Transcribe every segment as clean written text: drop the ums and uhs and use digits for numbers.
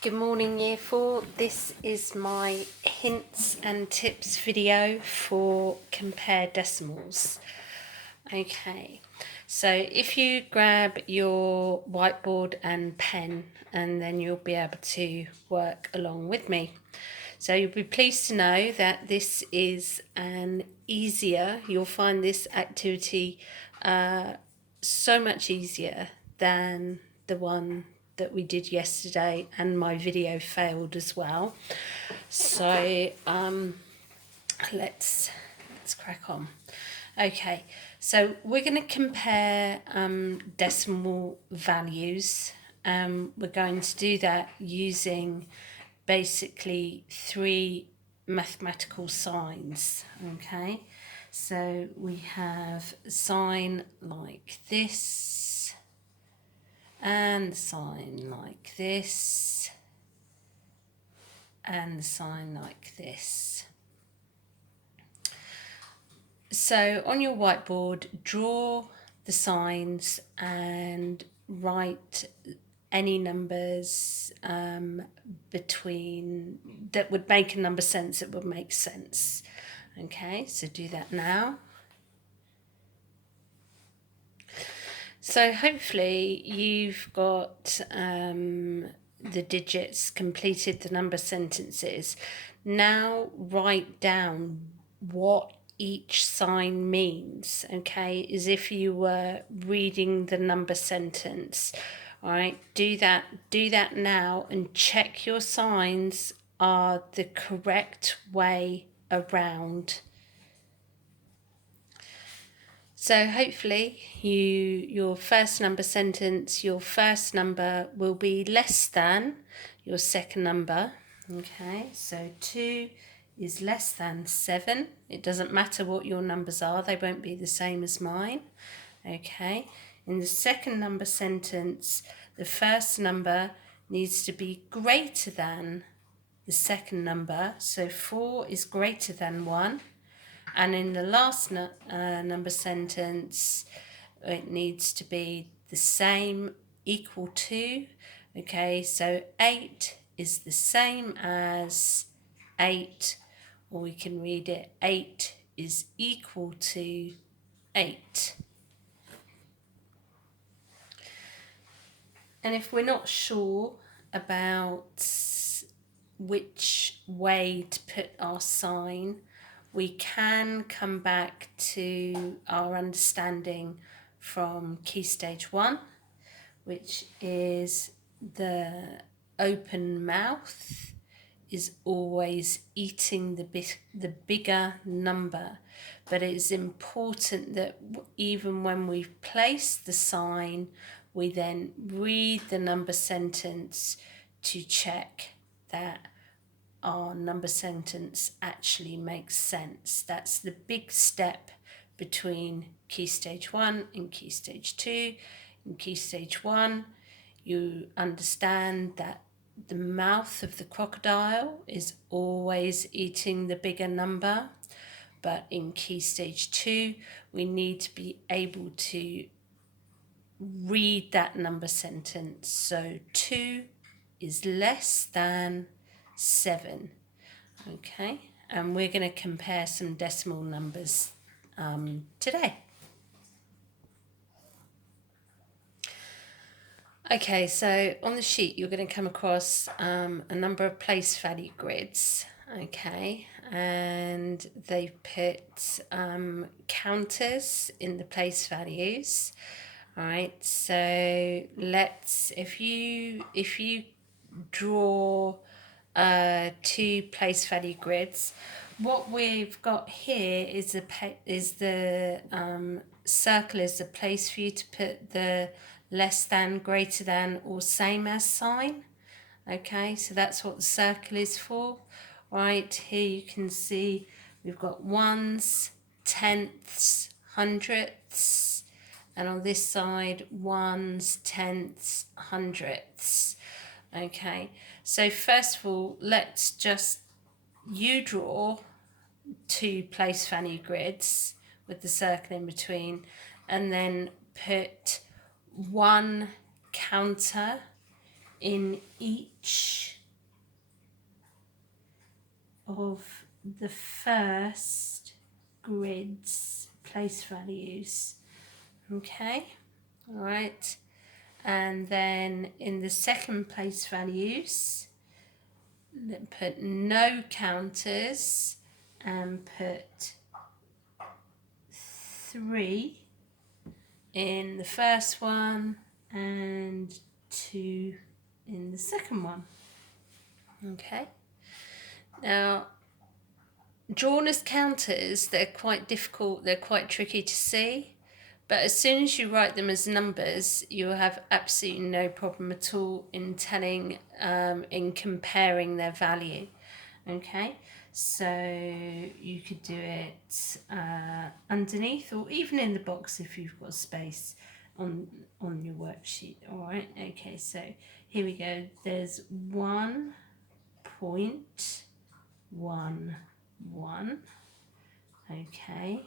Good morning, Year 4. This is my hints and tips video for compare decimals. Okay, so if you grab your whiteboard and pen, and then you'll be able to work along with me. So you'll be pleased to know that this is you'll find this activity so much easier than the one that we did yesterday, and my video failed as well. So let's crack on. Okay, so we're going to compare decimal values. We're going to do that using basically three mathematical signs. Okay, so we have a sign like this, and the sign like this, and the sign like this. So on your whiteboard, draw the signs and write any numbers between that would make a number sense, that would make sense. Okay, so do that now. So hopefully you've got the digits, completed the number sentences. Now write down what each sign means, okay, as if you were reading the number sentence. All right, do that now, and check your signs are the correct way around. So hopefully your first number sentence, your first number will be less than your second number. Okay, so 2 is less than 7. It doesn't matter what your numbers are, they won't be the same as mine. Okay, in the second number sentence, the first number needs to be greater than the second number. So 4 is greater than 1. And in the last number sentence, it needs to be the same, equal to. Okay, so 8 is the same as 8, or we can read it 8 is equal to 8. And if we're not sure about which way to put our sign, we can come back to our understanding from Key Stage 1, which is the open mouth is always eating the bigger number. But it's important that even when we place the sign, we then read the number sentence to check that our number sentence actually makes sense. That's the big step between Key Stage 1 and Key Stage 2. In Key Stage 1, you understand that the mouth of the crocodile is always eating the bigger number. But in Key Stage 2, we need to be able to read that number sentence. So 2 is less than 7. Okay, and we're going to compare some decimal numbers today. Okay, so on the sheet you're going to come across a number of place value grids. Okay, and they put counters in the place values. All right, so if you draw 2 place value grids, what we've got here is the circle is a place for you to put the less than, greater than, or same as sign. Okay, so that's what the circle is for. Right, here you can see we've got ones, tenths, hundredths, and on this side, ones, tenths, hundredths. Okay, so first of all, let's just you draw 2 place value grids with the circle in between, and then put 1 counter in each of the first grid's place values. Okay, all right. And then in the second place values, put no counters and put 3 in the first one and 2 in the second one. Okay. Now, drawn as counters, they're quite difficult, they're quite tricky to see. But as soon as you write them as numbers, you'll have absolutely no problem at all in telling, in comparing their value. Okay, so you could do it underneath or even in the box if you've got space on your worksheet. All right, okay, so here we go. There's 1.11. Okay.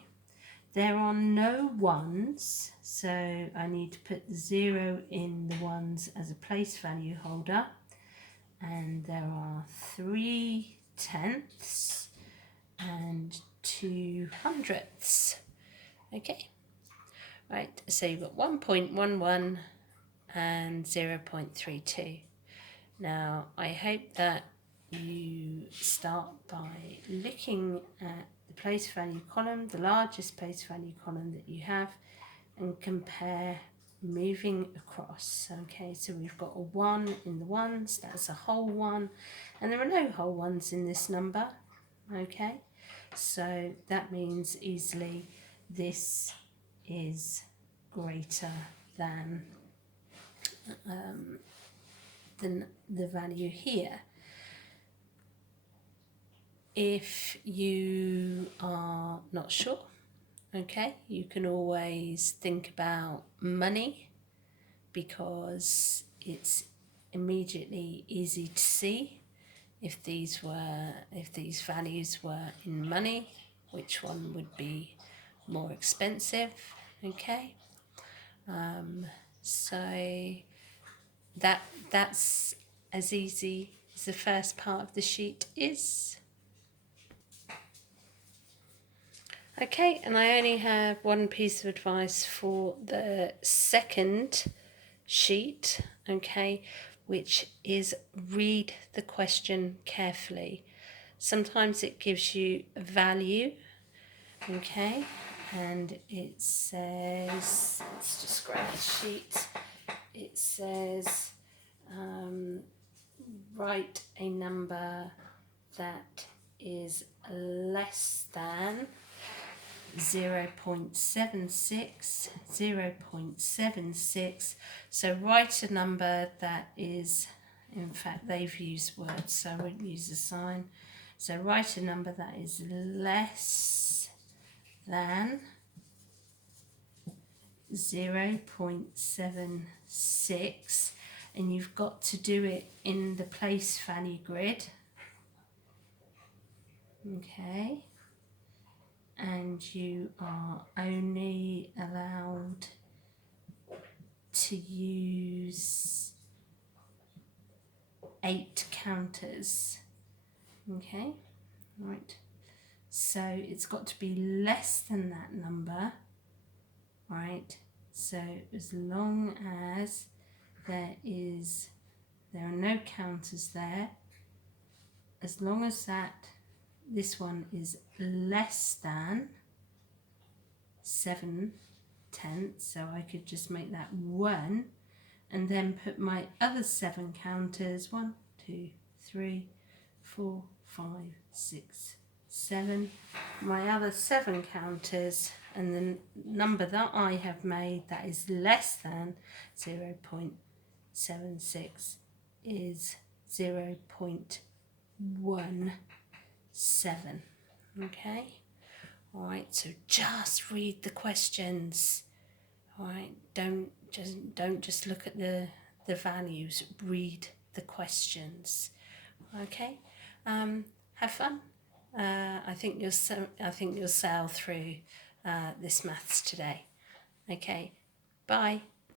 There are no ones, so I need to put 0 in the ones as a place value holder. And there are 3 tenths and 2 hundredths. Okay, right, so you've got 1.11 and 0.32. Now, I hope that you start by looking at the place value column, the largest place value column that you have, and compare moving across. Okay, so we've got a 1 in the ones, that's a whole 1, and there are no whole ones in this number. Okay, so that means easily this is greater than the value here. If you are not sure, okay, you can always think about money, because it's immediately easy to see if these values were in money, which one would be more expensive. Okay, so that's as easy as the first part of the sheet is. Okay, and I only have one piece of advice for the second sheet, okay, which is read the question carefully. Sometimes it gives you a value, okay, and it says, let's just grab the sheet, it says write a number that is less than 0.76, 0.76. So write a number that is, in fact, they've used words, so I won't use a sign. So write a number that is less than 0.76, and you've got to do it in the place value grid. Okay. And you are only allowed to use 8 counters. Okay, right. So it's got to be less than that number, right? So as long as there are no counters there, as long as this one is less than 7 tenths, so I could just make that 1 and then put my other 7 counters, 1, 2, 3, 4, 5, 6, 7, my other 7 counters, and the number that I have made that is less than 0.76 is 0.17. Okay, all right, so just read the questions. All right, don't just look at the values, read the questions. Okay, have fun. I think you'll sail through this maths today. Okay, bye.